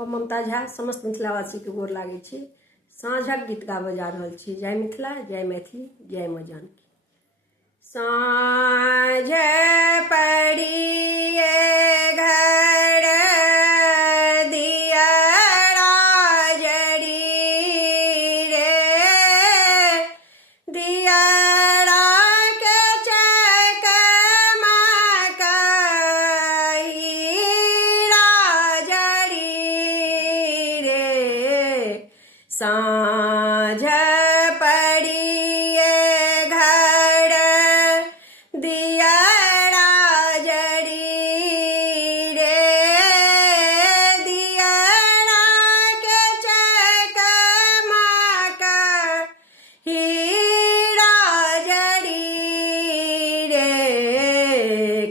हम ममता झा समस्त मिथिलावासी के गोर लागै छी। साँझक गीत गाबऽ जा रहल छी। जय मिथिला, जय मैथिली, जय माँ जानकी। साँझ पड़िए घर दियरा जड़ी रे, दियरा के चकमक हीरा जड़ी रे। साँझ पड़िए घर दियरा जड़ी रे, दियरा के चकमक हीरा जड़ी रे।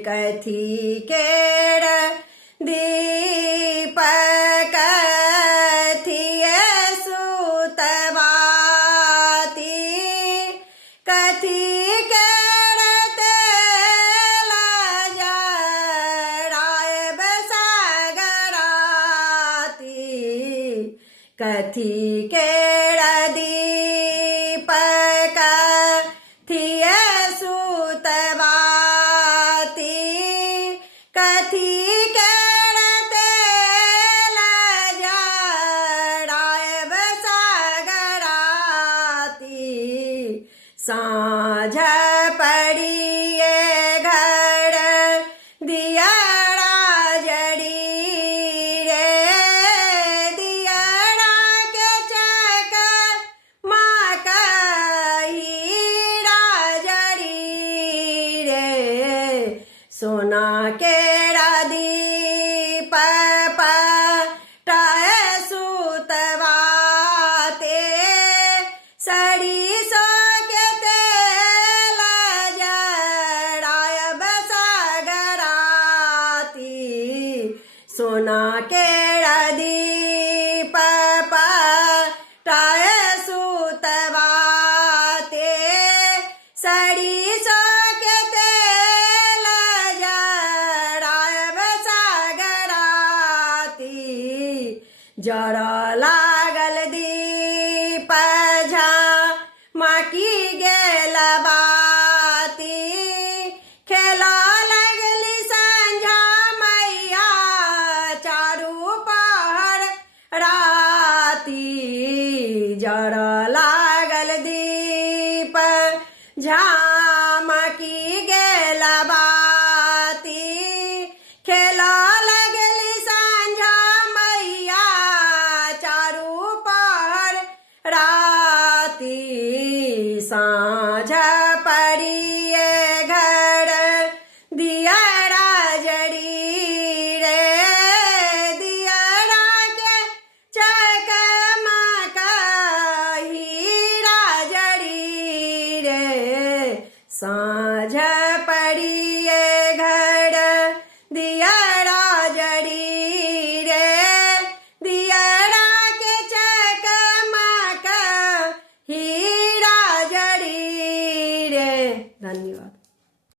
कथी केर दीपक कथिए सुतवाती, कथी केर तेल जरायब सगराती, कथी केर दीपक कथिए सुतवाती, कथी केर तेल जरायब सगराती। साँझ पड़िए घर दियरा जड़ी रे, दियरा के चकमक हीरा जड़ी रे। सोना केरा दीप पटाए सुतवाते, सरिसो के तेल जरायब सगराती। सोना केरा दीप पटाए सुतवाते, सरिसो के तेल जरायब सगराती। जरा लागल दीप झमकी गेल बाती, खेला लगली संझा मैया चारू पहर राती। जरा लागल दीप झमकी गेल बाती, खेला लगली संझा मैया चारू पहर राती। साँझ पड़िए घर दियरा जड़ी रे, दियरा के चकमक हीरा जड़ी रे। साँझ पड़िए घर दियरा जड़ी रे, दियरा के चकमक हीरा जड़ी रे। धन्यवाद।